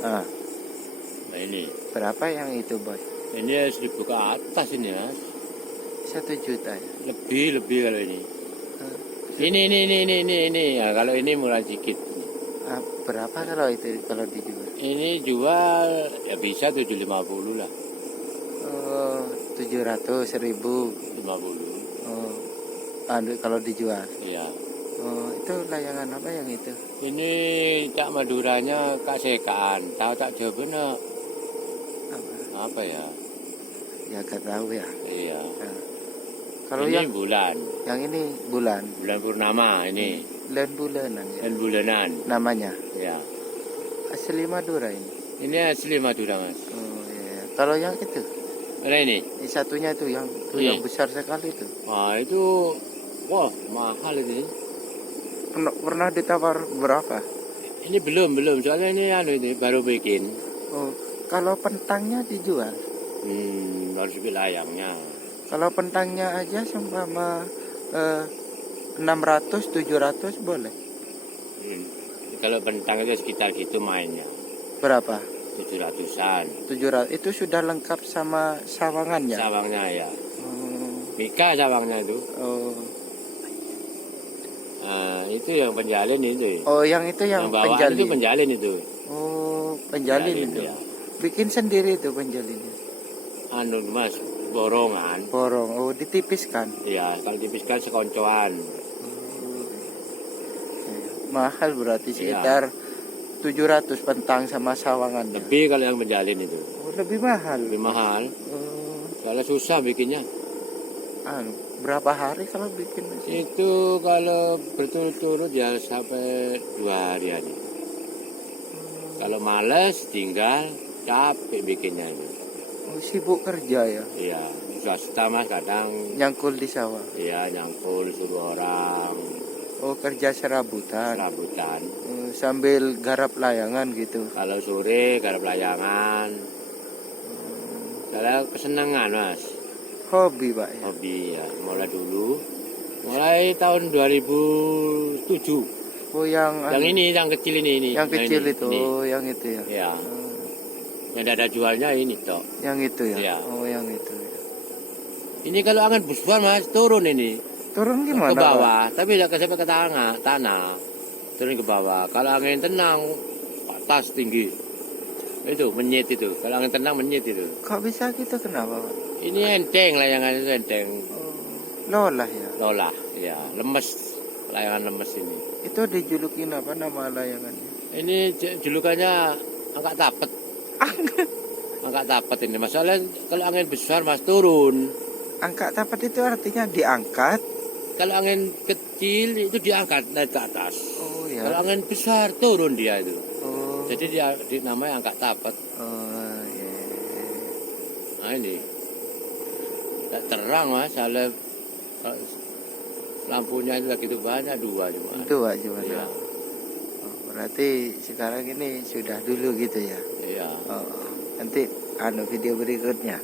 Ah, Nah ini. berapa yang itu, Bos? Ini 1.000 ke atas ini Mas. 1 juta ya? Lebih kalau ini. Ah, Ini. Ya, kalau ini murah sedikit. berapa kalau itu kalau dijual? Ini jual ya bisa 750 lah. Oh, 700.000. 50. Oh, kalau dijual. Iya. Oh, itu layangan apa yang itu? Ini Cak Maduranya Kak Sekaan. Tahu tak jawabannya apa ya? Ya gak tahu ya. Iya. Nah, kalau Ini yang bulan. ini bulan Bulan purnama ini. bulanan ya. Dan bulanan. Namanya Ya. asli Madura ini. Ini asli Madura Mas. Oh iya. Kalau yang itu, Mana ini? satunya itu yang Iya. yang besar sekali itu. Wah itu, wah mahal ini. Pernah ditawar berapa? Ini belum. Soalnya ini baru bikin. Oh, kalau pentangnya dijual. Harus layangnya. Kalau pentangnya aja sama 600 700 boleh. Kalau bentang itu sekitar gitu mainnya. Berapa? 700-an. 700 itu sudah lengkap sama sawangannya. Sawangnya ya. Oh, Mika sawangnya itu. oh. Itu yang penjalin itu. Oh, yang itu yang bawaan penjalin. itu penjalin itu. Oh, penjalin itu. Ya. Bikin sendiri itu penjalinnya. Mas, borongan. Borong. Oh, ditipiskan. Ya, kalau dipiskan sekoncoan. Mahal berarti sekitar 700 pentang sama sawangannya. Lebih kalau yang penjalin itu. Oh, lebih mahal. Lebih mahal. Oh, Soalnya susah bikinnya. berapa hari kalau bikin? Itu kalau berturut-turut ya sampai 2 hari aja. Kalau males tinggal capek bikinnya itu. Oh, sibuk kerja ya? Iya, swasta Mas kadang. Nyangkul di sawah. Iya, nyangkul suruh orang. Oh, kerja serabutan. Serabutan. Sambil garap layangan gitu. Kalau sore garap layangan. Saya kesenangan Mas. Hobi, Pak ya? Hobi ya, mulai dulu. Mulai tahun 2007. Oh, yang ini, yang kecil ini. Yang kecil itu. Ini. Oh, yang itu ya. Ya. Yang ada jualnya ini toh. Yang itu ya. Ya. Oh, yang itu. Ini kalau angin besar Mas, turun ini. Turun gimana, Ke bawah, tapi tidak sampai ke tanah. Turun ke bawah. Kalau angin tenang, atas tinggi. Itu menyit itu. Kalau angin tenang menyit itu. Kok bisa gitu, kenapa, Pak? Ini enteng, layangan itu enteng. Oh, lolah ya. Lolah, ya, lemes. Layangan lemes ini. Itu dijulukin apa nama layangannya? Ini julukannya angkat tapet. Angkat tapet ini. Masalah kalau angin besar Mas turun. Angkat tapat itu artinya diangkat. Kalau angin kecil itu diangkat naik ke atas. Oh ya. Kalau angin besar turun dia itu. Oh. Jadi dia namanya angkat tapet. Oh ya. Nah ini. Tidak terang Mas. Soalnya lampunya itu lagi banyak 2 cuma. Dua cuma. Iya. Oh, berarti sekarang ini sudah dulu gitu ya. Iya. Oh, nanti video berikutnya.